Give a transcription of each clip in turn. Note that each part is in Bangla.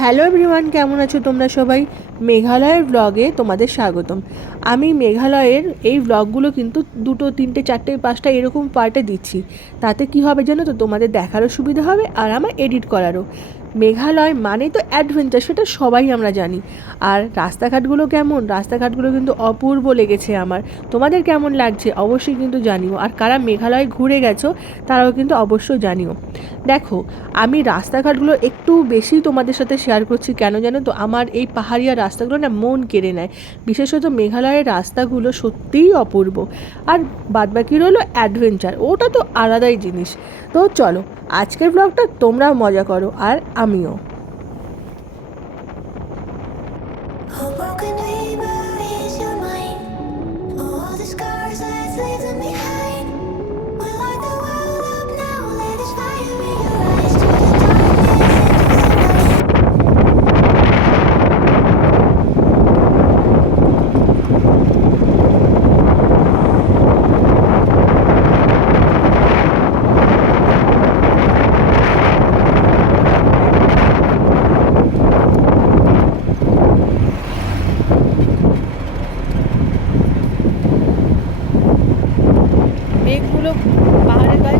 হ্যালো এভরিওয়ান, কেমন আছো তোমরা সবাই? মেঘালয়ের ব্লগে তোমাদের স্বাগতম। আমি মেঘালয়ের এই ব্লগগুলো কিন্তু 2, 3, 4, 5টা এরকম পার্টে দিচ্ছি। তাতে কি হবে জানো তো, তোমাদের দেখারও সুবিধা হবে আর আমার এডিট করারও। মেঘালয় মানে তো অ্যাডভেঞ্চার, সেটা সবাই আমরা জানি। আর রাস্তাঘাটগুলো কেমন, রাস্তাঘাটগুলো কিন্তু অপূর্ব লেগেছে আমার। তোমাদের কেমন লাগছে অবশ্যই কিন্তু জানিও, আর কারা মেঘালয় ঘুরে গেছো তারাও কিন্তু অবশ্যই জানিও। দেখো, আমি রাস্তাঘাটগুলো একটু বেশি তোমাদের সাথে শেয়ার করছি, কেন জানো তো, আমার এই পাহাড়িয়া রাস্তাগুলো না মন কেড়ে নেয়। বিশেষত মেঘালয়ের রাস্তাগুলো সত্যিই অপূর্ব। আর বাদবাকি হলো অ্যাডভেঞ্চার, ওটা তো আলাদাই জিনিস। তো চলো, আজকের ব্লগটা তোমরাও মজা করো আর আমিও। মেঘগুলো পাহাড়ের গায়ে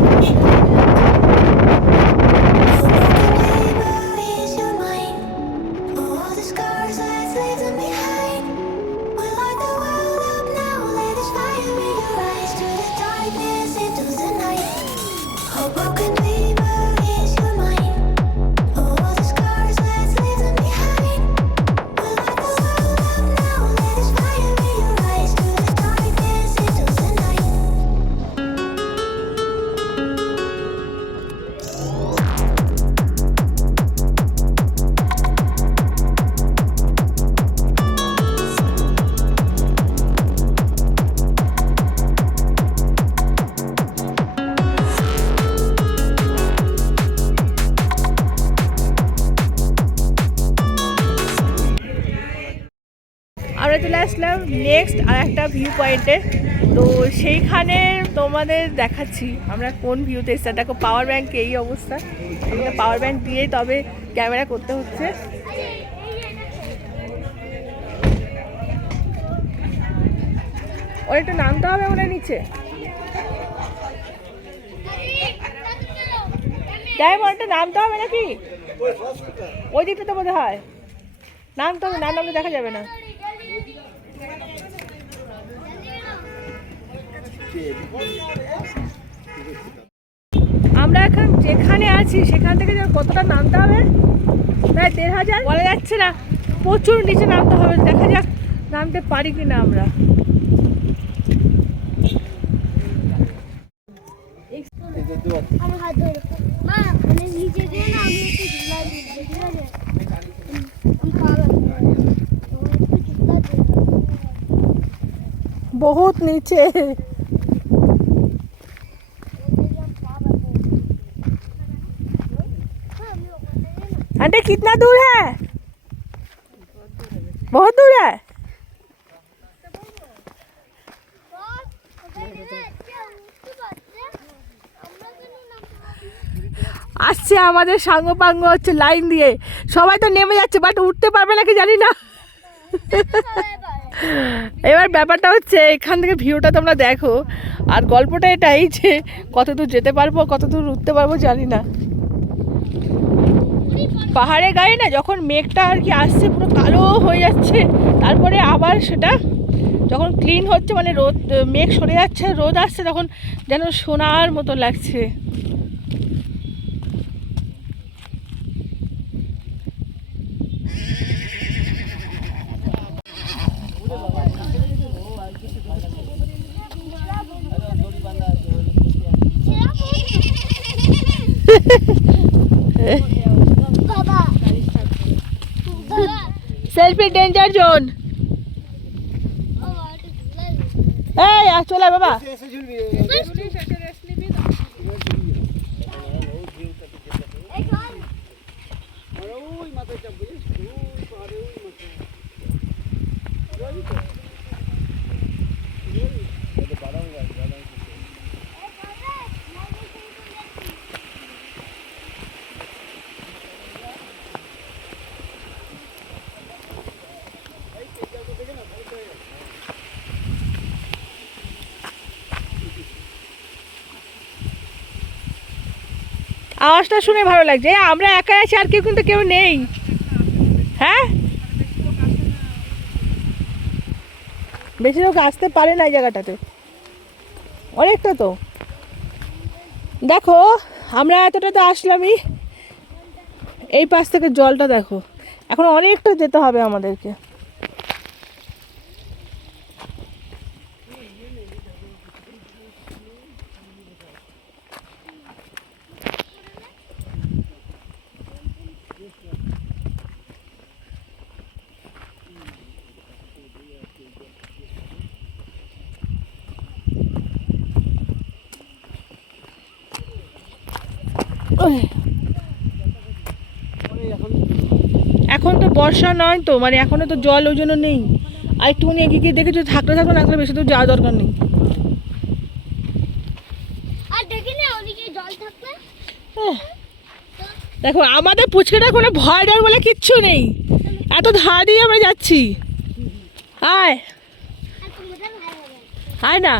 আমরা চলে আসলাম নেক্সট আর একটা ভিউ পয়েন্টে। তো সেইখানে তোমাদের দেখাচ্ছি আমরা কোন ভিউতে এসেছি। দেখো, পাওয়ার ব্যাঙ্ক এই অবস্থা, পাওয়ার ব্যাঙ্ক দিয়েই তবে ক্যামেরা করতে হচ্ছে। ওর একটু নামতে হবে মনে হয় নিচে, তাই একটা নামতে হবে নাকি ওই দিকটা, তো বোধ হয় নামতে হবে, না নামলে দেখা যাবে না। আমরা এখন যেখানে আছি সেখান থেকে কতটা নামতে হবে, প্রায় 1500 বলা যাচ্ছে না, প্রচুর নিচে নামতে হবে। দেখা যাক নামতে পারি কিনা আমরা। बहुत नीचे। आंटी कितना दूर है? बहुत दूर है। আসছে আমাদের সাঙ্গপাঙ্গ হচ্ছে লাইন দিয়ে, সবাই তো নেমে যাচ্ছে, বাট উঠতে পারবে নাকি জানি না। এবার ব্যাপারটা হচ্ছে এখান থেকে ভিউটা তোমরা দেখো, আর গল্পটা এটাই যে কতদূর যেতে পারবো কতদূর উঠতে পারবো জানি না। পাহাড়ের গায়ে না যখন মেঘটা আর কি আসছে পুরো কালো হয়ে যাচ্ছে, তারপরে আবার সেটা যখন ক্লিন হচ্ছে, মানে রোদ, মেঘ সরে যাচ্ছে, রোদ আসছে, তখন যেন সোনার মতো লাগছে। Selfie danger zone. এই চলে বাবা। আওয়াজটা শুনে ভালো লাগছে। আমরা একা আছি, আর কেউ কিন্তু কেউ নেই। হ্যাঁ, বেশি লোক আসতে পারে না এই জায়গাটাতে, অনেকটা তো। দেখো আমরা এতটাতে আসলামই, এই পাশ থেকে জলটা দেখো, এখন অনেকটা যেতে হবে আমাদেরকে। এখন তো বর্ষা নয় তো, মানে এখনো তো জল ওই জন্য নেই। আর একটুখানি এগিয়ে গিয়ে দেখে যদি থাকলে থাকলে, না থাকলে বেশি তো যাওয়া দরকার নেই। দেখো আমাদের পুচকেটা কোনো ভয় ডর বলে কিচ্ছু নেই, এত ধার দিয়ে আমরা যাচ্ছি। আয় আয় না,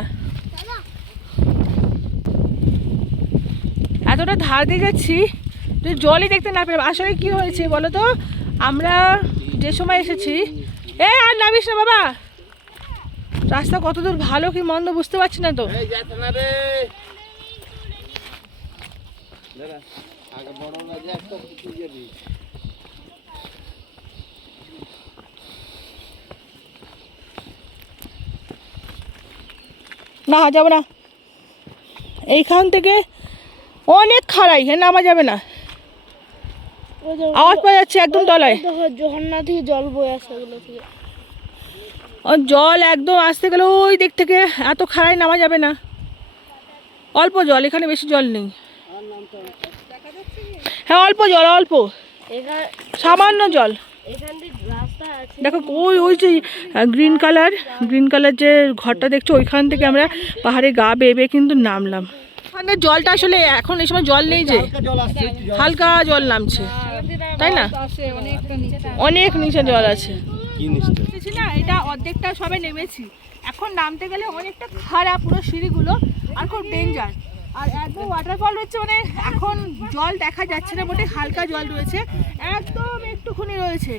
এতটা ধার দিয়ে যাচ্ছি তুই জলই দেখতে না পেলাম। আসলে কি হয়েছে বলো তো, আমরা যে সময় এসেছি, আর নামিস না বাবা, রাস্তা কত দূর ভালো কি মন্দ বুঝতে পারছি না তো। না যাবো না, এইখান থেকে অনেক খাড়াই, হ্যাঁ নামা যাবে না, আওয়াজ পাওয়া যাচ্ছে একদম তলায়। ঝর্ণা থেকে জল বয়ে আসে ওগুলো থেকে। জল একদম আসতে গেলে ওই দিক থেকে, এত খাড়াই নামা যাবে না। অল্প জল, এখানে বেশি জল নেই। হ্যাঁ অল্প জল, অল্প সামান্য জল। দেখো ওই ওই যে গ্রিন কালার যে ঘরটা দেখছো, ওইখান থেকে আমরা পাহাড়ে গা বেয়ে কিন্তু নামলাম। ওখানে জলটা আসলে এখন এই সময় জল নেই, যে হালকা জল নামছে, তাই না? অনেক নিচে জল আছে না, এটা অর্ধেকটা সবে নেমেছি, এখন নামতে গেলে অনেকটা খারাপ পুরো সিঁড়িগুলো, আর খুব ডেঞ্জার। আর একদম ওয়াটারফল রয়েছে, মানে এখন জল দেখা যাচ্ছে না, মোটে হালকা জল রয়েছে, একদম একটুখানি রয়েছে।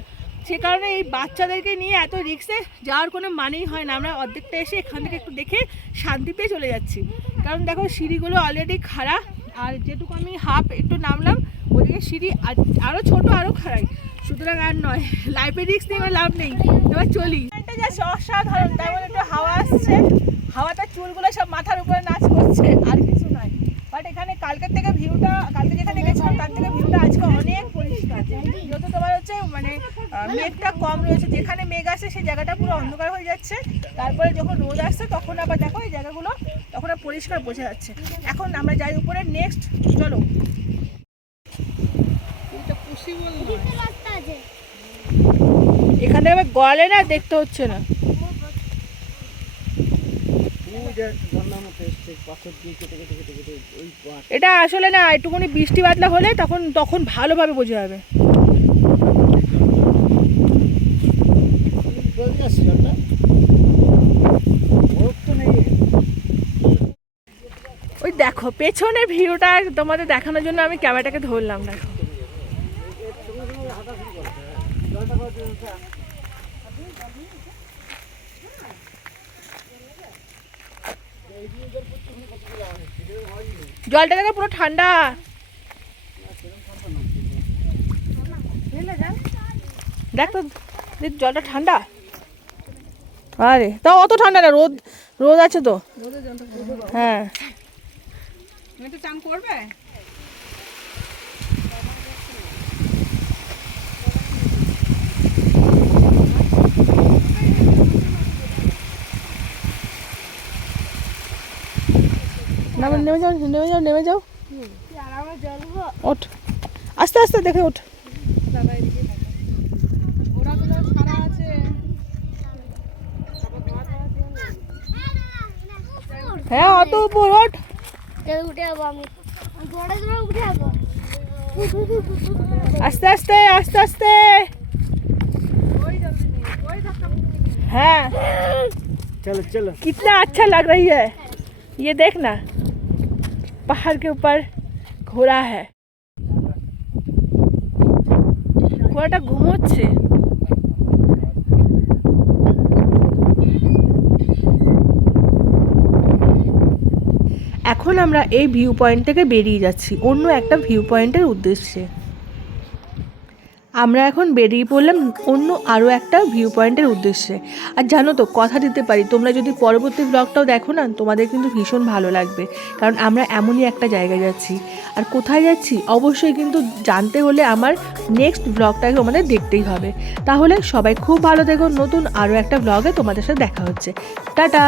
সে কারণে এই বাচ্চাদেরকে নিয়ে এত রিস্কে যাওয়ার কোনো মানেই হয় না। আমরা অর্ধেকটা এসে এখান থেকে একটু দেখে শান্তি পেয়ে চলে যাচ্ছি, কারণ দেখো সিঁড়িগুলো অলরেডি খারাপ, আর যেটুকু আমি হাফ একটু নামলাম ওদিকে সিঁড়ি আরও ছোট, আরও খারাপ, সুতরাং আর নয়, লাইফে রিস্ক নিয়ে আমার লাভ নেই। এবার চলি, এটা যাচ্ছে অসাধারণ, তার মধ্যে একটু হাওয়া আসছে, হাওয়াটা চুলগুলো সব মাথার উপরে নাচ করছে, আর কিছু নয়। বাট এখানে কালকের থেকে ভিউটা, কালকে যেখানে গেছিলাম তার থেকে ভিউটা আজকে অনেক পরিষ্কার, যত তোমার হচ্ছে মানে মেঘটা কম রয়েছে, যেখানে মেঘ আসে সেই জায়গাটা পুরো অন্ধকার হয়ে যাচ্ছে, তারপরে যখন রোদ আসছে তখন আবার দেখো এই জায়গাগুলো তখন আর পরিষ্কার বোঝা যাচ্ছে। এখন আমরা যাই উপরে, নেক্সট চলো। এখানে আবার গলে না, দেখতে হচ্ছে না। এটা আসলে না, একটুখানি বৃষ্টি বাদলা হলে তখন ভালোভাবে বোঝা যাবে। ওই দেখো পেছনের ভিউটা তোমাদের দেখানোর জন্য আমি ক্যামেরাটাকে ধরলাম। দেখো জলটা দেখো পুরো ঠান্ডা, দেখ তো জলটা ঠান্ডা। আরে তাও অত ঠান্ডা না, রোদ আছে তো। হ্যাঁ চান করবে, নেমে যাও ওঠ, আস্তে আস্তে দেখে ওঠ। হ্যাঁ অত উপর ওঠ, আস্তে আস্তে আস্তে আস্তে। हाँ चलो चलो, कितना अच्छा लग रही है ये देखना, पहाड़ के ऊपर घोड़ा है। ঘোড়াটা ঘুমোচ্ছে। এখন আমরা এই ভিউ পয়েন্ট থেকে বেরিয়ে যাচ্ছি অন্য একটা ভিউ পয়েন্টের উদ্দেশ্যে। আমরা এখন বেরিয়ে পড়লাম অন্য আরও একটা ভিউ পয়েন্টের উদ্দেশ্যে। আর জানো তো, কথা দিতে পারি, তোমরা যদি পরবর্তী ব্লগটাও দেখো না, তোমাদের কিন্তু ভীষণ ভালো লাগবে, কারণ আমরা এমনই একটা জায়গায় যাচ্ছি। আর কোথায় যাচ্ছি অবশ্যই কিন্তু জানতে হলে আমার নেক্সট ব্লগটাকে আমাদের দেখতেই হবে। তাহলে সবাই খুব ভালো থেকো, নতুন আরও একটা ব্লগে তোমাদের সাথে দেখা হচ্ছে। টাটা।